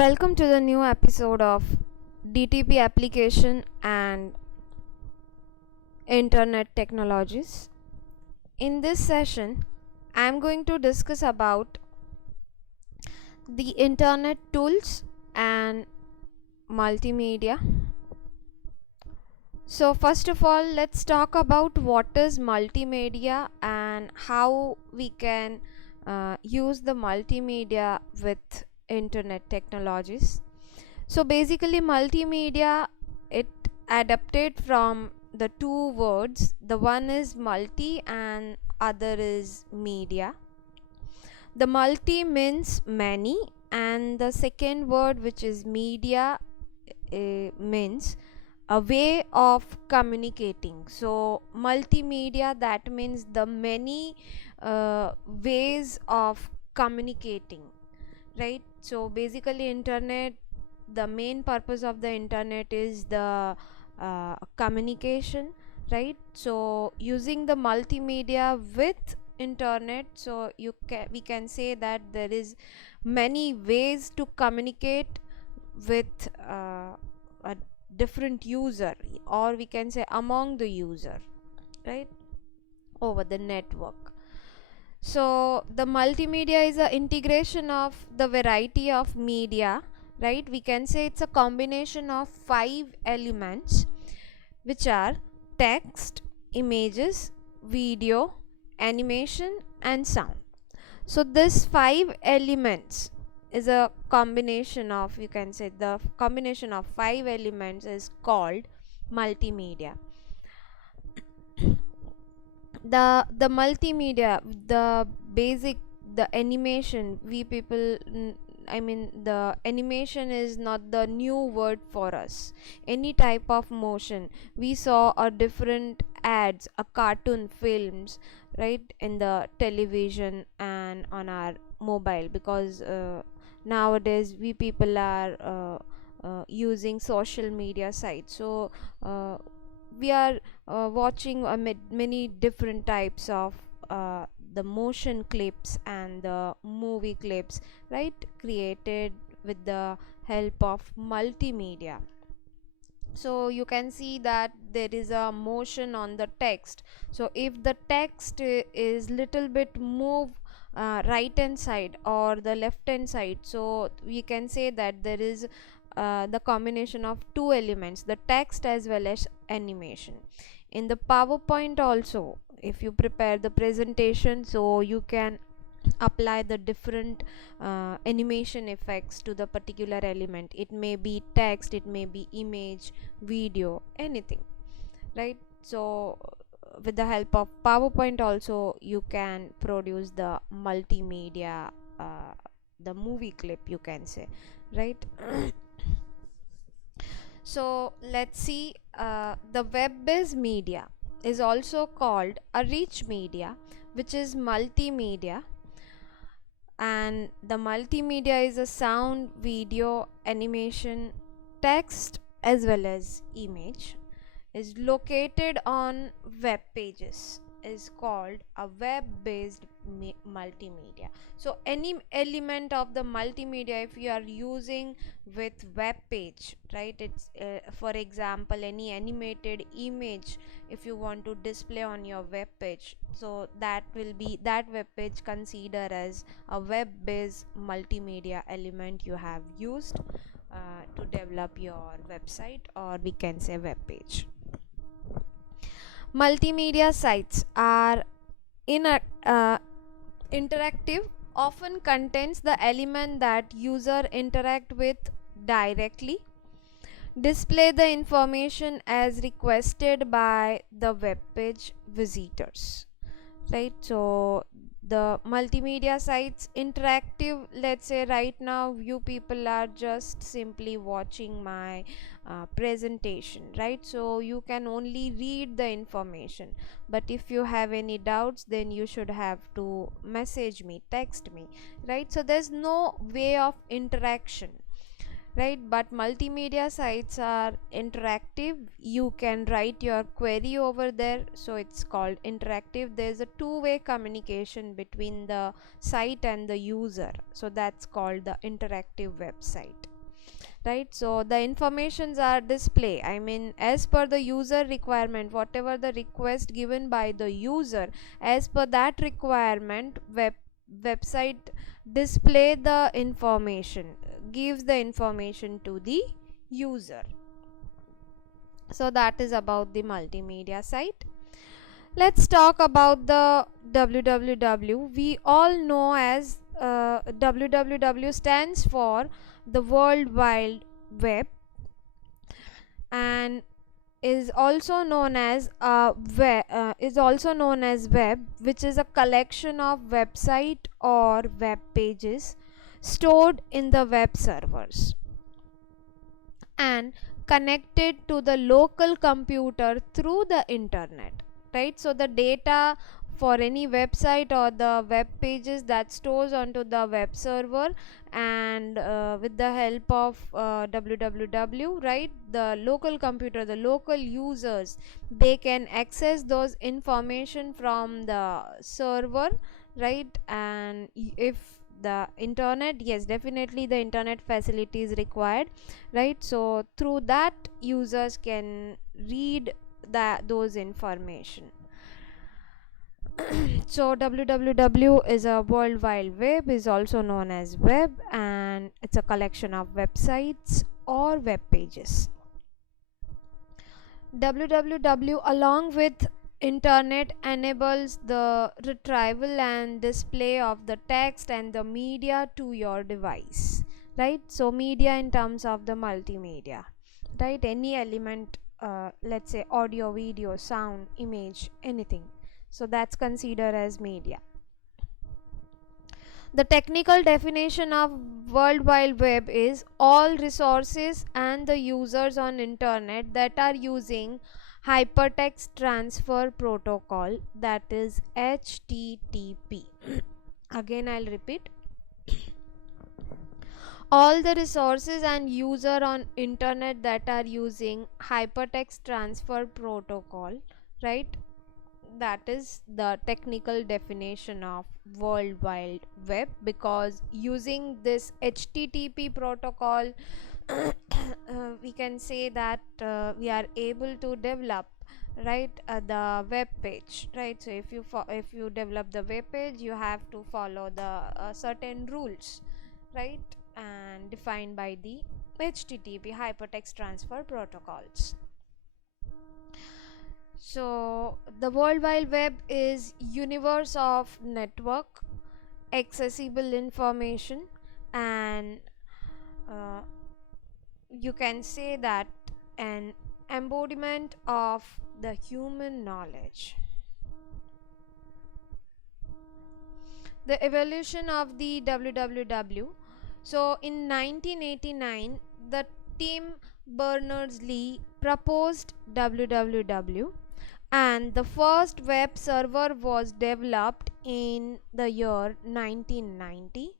Welcome to the new episode of DTP application and internet technologies. In this session, I am going to discuss about the internet tools and multimedia. So first of all, let's talk about what is multimedia and how we can use the multimedia with internet technologies. So basically multimedia, it adapted from the two words. The one is multi and other is media. The multi means many and the second word, which is media, means a way of communicating. So multimedia, that means the many ways of communicating, right? So basically internet, the main purpose of the internet is the communication, right? So using the multimedia with internet, so we can say that there is many ways to communicate with a different user, or we can say among the user, right, over the network. So the multimedia is a integration of the variety of media, right? We can say it's a combination of 5 elements, which are text, images, video, animation and sound. So this 5 elements is a combination of, you can say the combination of 5 elements is called multimedia. The multimedia, the basic, the animation, we people, I mean the animation is not the new word for us. Any type of motion, we saw a different ads, a cartoon films, right, in the television and on our mobile, because nowadays we people are using social media sites. So we are watching many different types of the motion clips and the movie clips, right, created with the help of multimedia. So you can see that there is a motion on the text. So if the text is little bit move right hand side or the left hand side, so we can say that there is the combination of two elements, the text as well as animation. In the PowerPoint also, if you prepare the presentation, so you can apply the different animation effects to the particular element. It may be text, it may be image, video, anything, right? So with the help of PowerPoint also you can produce the multimedia, the movie clip, you can say, right? So let's see, the web-based media is also called a rich media, which is multimedia. And the multimedia is a sound, video, animation, text as well as image, is located on web pages, is called a web based multimedia. So any element of the multimedia, if you are using with web page, right, it's for example any animated image, if you want to display on your web page, so that will be, that web page consider as a web based multimedia element you have used to develop your website, or we can say web page. Multimedia sites are interactive, often contains the element that user interact with directly, display the information as requested by the web page visitors, right? So the multimedia sites interactive, let's say right now you people are just simply watching my presentation, right? So you can only read the information, but if you have any doubts, then you should have to message me, text me, right? So there's no way of interaction, right? But multimedia sites are interactive, you can write your query over there, so it's called interactive. There's a two-way communication between the site and the user, so that's called the interactive website. right? So the informations are display, I mean, as per the user requirement, whatever the request given by the user, as per that requirement, website display the information, gives the information to the user. So that is about the multimedia site. Let's talk about the www. We all know as www stands for the World Wide Web, and is also known as web, which is a collection of website or web pages stored in the web servers and connected to the local computer through the internet, right? So the data for any website or the web pages that stores onto the web server, and with the help of www, right, the local computer, the local users, they can access those information from the server, right? And if the internet, yes, definitely the internet facility is required, right? So through that users can read those information. So www is a World Wide Web, is also known as web, and it's a collection of websites or web pages. www along with internet enables the retrieval and display of the text and the media to your device, right? So media in terms of the multimedia, right? Any element, let's say audio, video, sound, image, anything, so that's considered as media. The technical definition of World Wide Web is all resources and the users on internet that are using hypertext transfer protocol, that is HTTP. Again I'll repeat, all the resources and user on internet that are using hypertext transfer protocol, right? That is the technical definition of World Wide Web, because using this HTTP protocol we can say that we are able to develop, right, the web page, right? So if you develop the web page, you have to follow the certain rules, right, and defined by the HTTP hypertext transfer protocols. So the World Wide Web is universe of network accessible information, and you can say that an embodiment of the human knowledge. The evolution of the www. So in 1989, the Tim Berners-Lee proposed www, and the first web server was developed in the year 1990.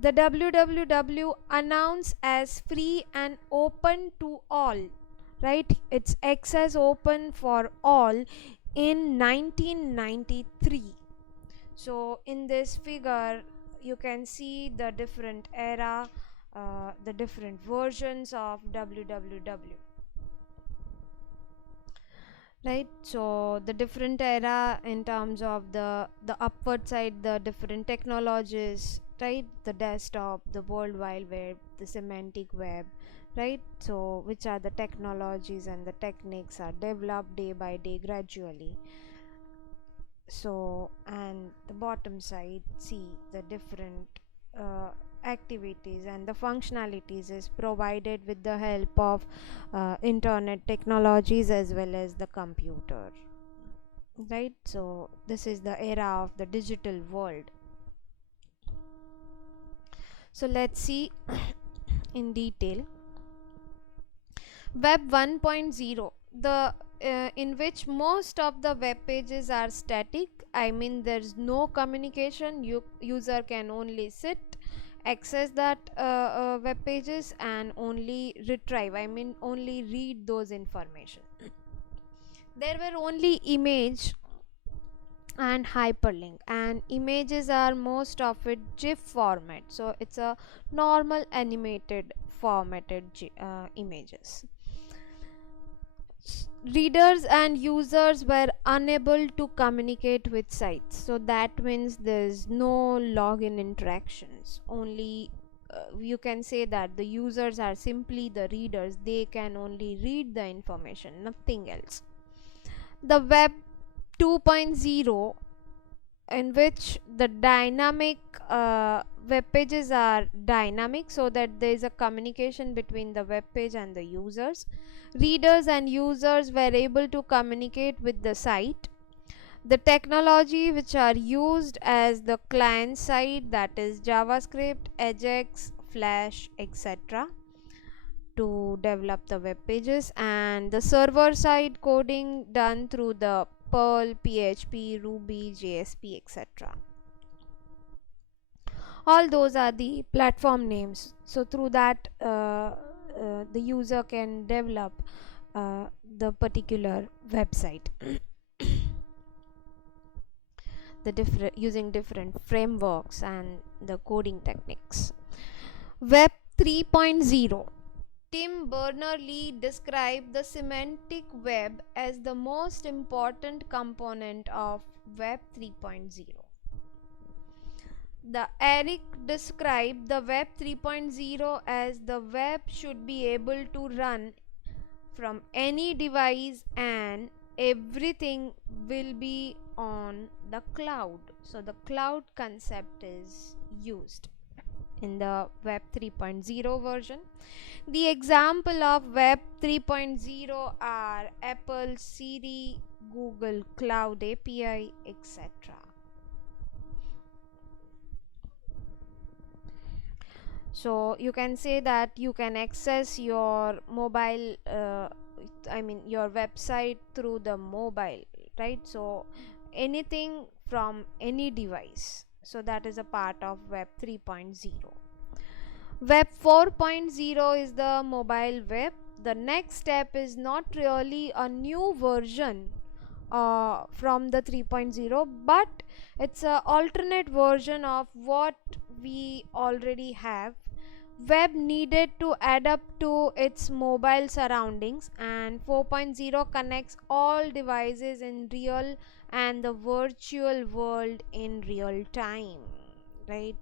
The www announced as free and open to all, right? Its access open for all in 1993. So in this figure you can see the different era, the different versions of www, right? So the different era in terms of the upward side, the different technologies, right? The desktop, the World Wide Web, the semantic web, right? So which are the technologies and the techniques are developed day by day gradually. So, and the bottom side, see the different activities and the functionalities is provided with the help of internet technologies as well as the computer, right? So this is the era of the digital world. So let's see in detail. Web 1.0, the in which most of the web pages are static, I mean there's no communication, user can only sit, access that web pages and only retrieve, I mean only read those information. There were only image and hyperlink, and images are most of it GIF format, so it's a normal animated formatted images. Readers and users were unable to communicate with sites, so that means there's no login interactions, only you can say that the users are simply the readers, they can only read the information, nothing else. The web 2.0, in which the dynamic web pages are dynamic, so that there is a communication between the web page and the users. Readers and users were able to communicate with the site. The technology which are used as the client side, that is JavaScript, Ajax, Flash, etc., to develop the web pages, and the server side coding done through the Perl, PHP, Ruby, JSP, etc. All those are the platform names, so through that the user can develop the particular website the different using different frameworks and the coding techniques. Web 3.0. Tim Berners-Lee described the semantic web as the most important component of Web 3.0. The Eric described the Web 3.0 as the web should be able to run from any device and everything will be on the cloud. So the cloud concept is used in the Web 3.0 version. The example of Web 3.0 are Apple, Siri, Google Cloud API, etc. So you can say that you can access your mobile your website through the mobile, right? So anything from any device, so that is a part of Web 3.0. Web 4.0 is the mobile web. The next step is not really a new version from the 3.0, but it's an alternate version of what we already have. Web needed to adapt to its mobile surroundings, and 4.0 connects all devices in real and the virtual world in real time, right?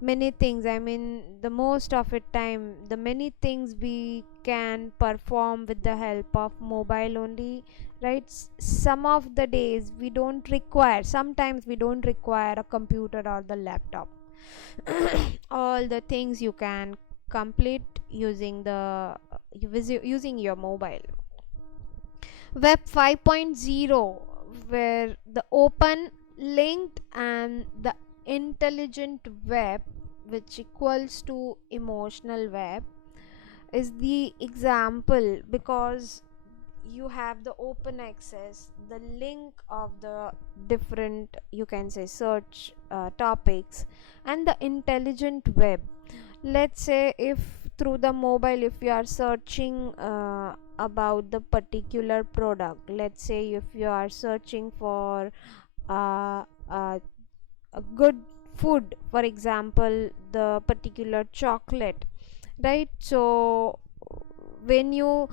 Many things, the most of it time, the many things we can perform with the help of mobile only, right? Some of the days we don't require, sometimes we don't require a computer or the laptop. All the things you can complete using using your mobile. Web 5.0, where the open, linked, and the intelligent web, which equals to emotional web, is the example, because you have the open access, the link of the different, you can say, search topics, and the intelligent web. Let's say if through the mobile, if you are searching about the particular product, let's say if you are searching for uh, uh, a good food, for example the particular chocolate, right? So when you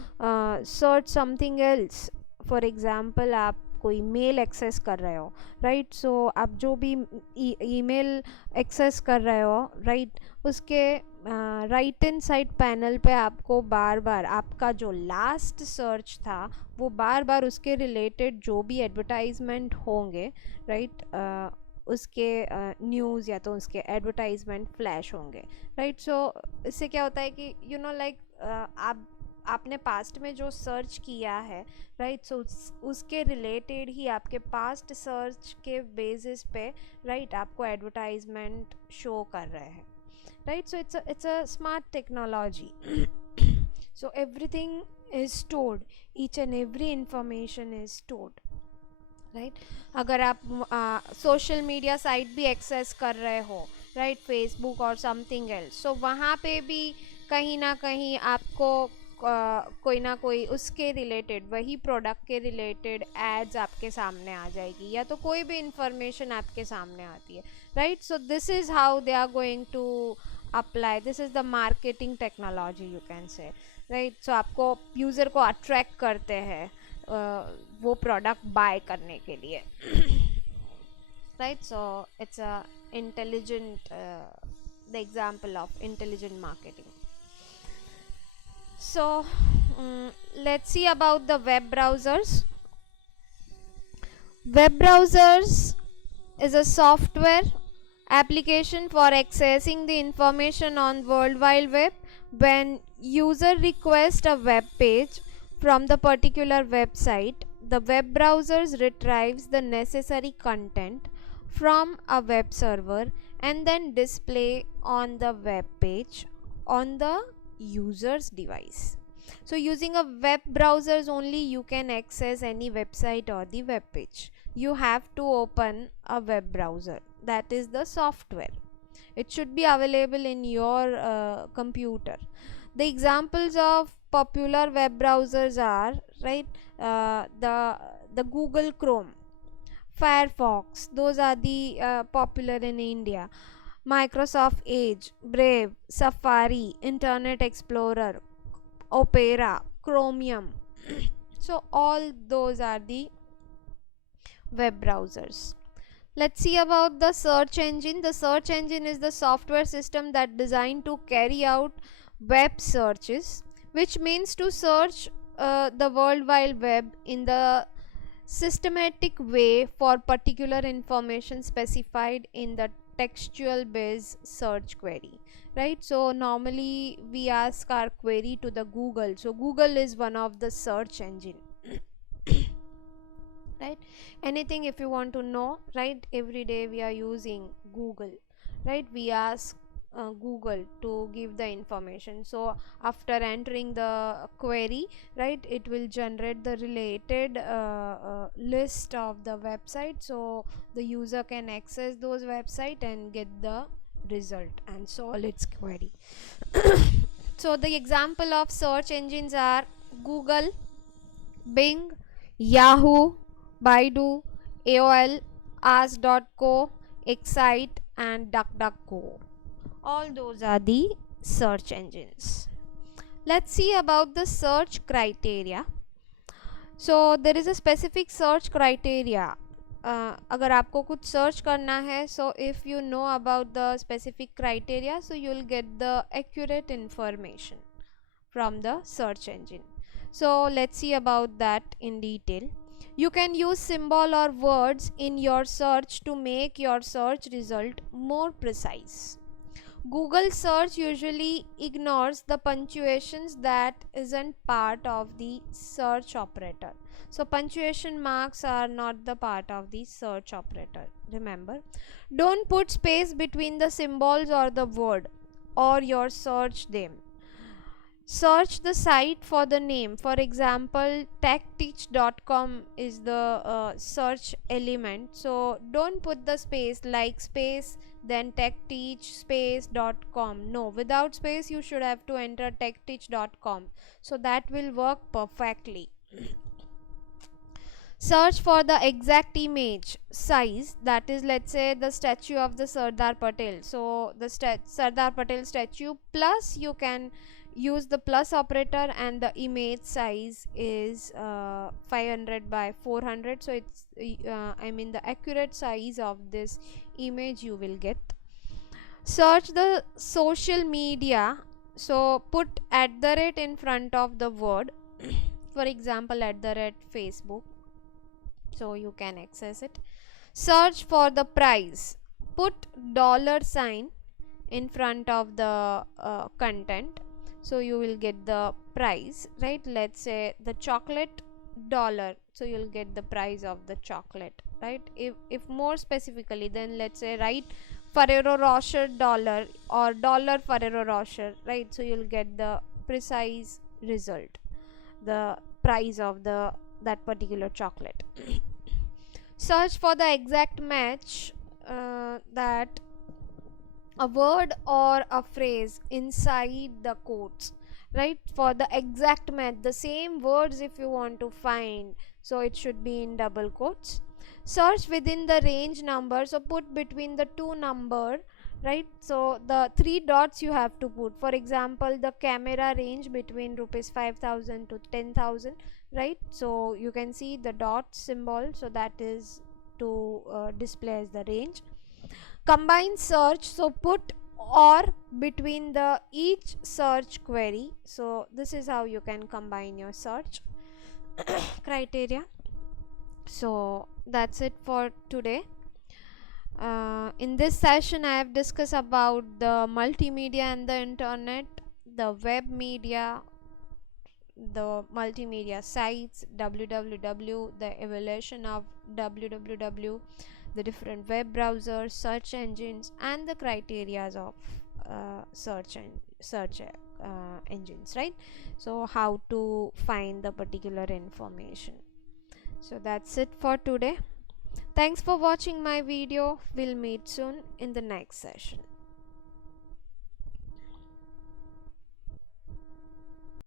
search something else, for example आप कोई mail access कर रहे हो, right? सो आप जो भी email access कर रहे हो, राइट, उसके राइट हैंड साइड पैनल पे आपको बार बार आपका जो लास्ट सर्च था वो बार बार उसके रिलेटेड जो भी एडवर्टाइजमेंट होंगे, राइट, उसके न्यूज़ या तो उसके एडवर्टाइजमेंट फ्लैश होंगे, राइट? सो इससे क्या होता है कि यू नो लाइक आपने पास्ट में जो सर्च किया है, राइट, सो उसके रिलेटेड ही आपके पास्ट सर्च के बेसिस पे, राइट, आपको एडवर्टाइजमेंट शो कर रहे हैं, right? So it's a smart technology. So everything is stored, each and every information is stored, right? अगर आप सोशल मीडिया साइट भी एक्सेस कर रहे हो, राइट, फेसबुक और समथिंग एल्स, सो वहाँ पे भी कहीं ना कहीं आपको कोई ना कोई उसके रिलेटेड, वही प्रोडक्ट के रिलेटेड एड्स आपके सामने आ जाएगी, या तो कोई भी इंफॉर्मेशन आपके सामने आती है, right. So this is how they are going to apply, this is the marketing technology you can say, right. So आपको यूज़र को अट्रैक्ट करते हैं वो प्रोडक्ट बाय करने के लिए, right. So it's a intelligent the example of intelligent marketing. So let's see about the web browsers. Web browsers is a software application for accessing the information on World Wide Web. When user requests a web page from the particular website, the web browsers retrieves the necessary content from a web server and then display on the web page on the user's device. So using a web browsers only you can access any website or the web page. You have to open a web browser, that is the software. It should be available in your computer. The examples of popular web browsers are, right, the Google Chrome, Firefox, those are the popular in India. Microsoft Edge, Brave, Safari, Internet Explorer, Opera, Chromium. So all those are the web browsers. Let's see about the search engine. The search engine is the software system that designed to carry out web searches, which means to search the World Wide Web in the systematic way for particular information specified in the textual based search query, right. So normally we ask our query to the Google, so Google is one of the search engine right. Anything if you want to know, right, every day we are using Google, right. We ask Google to give the information, so after entering the query, right, it will generate the related list of the website, so the user can access those website and get the result and solve its query. So the example of search engines are Google, Bing, Yahoo, Baidu, AOL, Ask.co, Excite and DuckDuckGo. All those are the search engines. Let's see about the search criteria. So there is a specific search criteria. अगर आपको कुछ search करना है, so if you know about the specific criteria, so you will get the accurate information from the search engine. So let's see about that in detail. You can use symbol or words in your search to make your search result more precise. Google search usually ignores the punctuations that isn't part of the search operator. So punctuation marks are not the part of the search operator. Remember, don't put space between the symbols or the word or your search them. Search the site for the name. For example, techteach.com is the search element, so don't put the space like space then techteach space.com. no, without space you should have to enter techteach.com, so that will work perfectly. Search for the exact image size, that is, let's say the statue of the Sardar Patel, so the Sardar Patel statue, plus you can use the plus operator and the image size is 500 by 400, so it's I mean the accurate size of this image you will get. Search the social media, so put @ in front of the word for example @Facebook, so you can access it. Search for the price, put $sign in front of the content, so you will get the price, right. Let's say the chocolate dollar, so you'll get the price of the chocolate, right. If more specifically, then let's say write Ferrero Rocher dollar or dollar Ferrero Rocher, right, so you'll get the precise result, the price of that particular chocolate. Search for the exact match, that a word or a phrase inside the quotes, right? For the exact math, the same words if you want to find, so it should be in double quotes. Search within the range number, so put between the two number, right? So the three dots you have to put. For example, the camera range between rupees 5,000 to 10,000, right? So you can see the dot symbol, so that is to display as the range. Combine search, so put or between the each search query. So this is how you can combine your search criteria. So that's it for today. In this session I have discussed about the multimedia and the internet, the web media, the multimedia sites, www, the evolution of www, the different web browsers, search engines, and the criterias of search engines, right? So how to find the particular information. So that's it for today. Thanks for watching my video. We'll meet soon in the next session.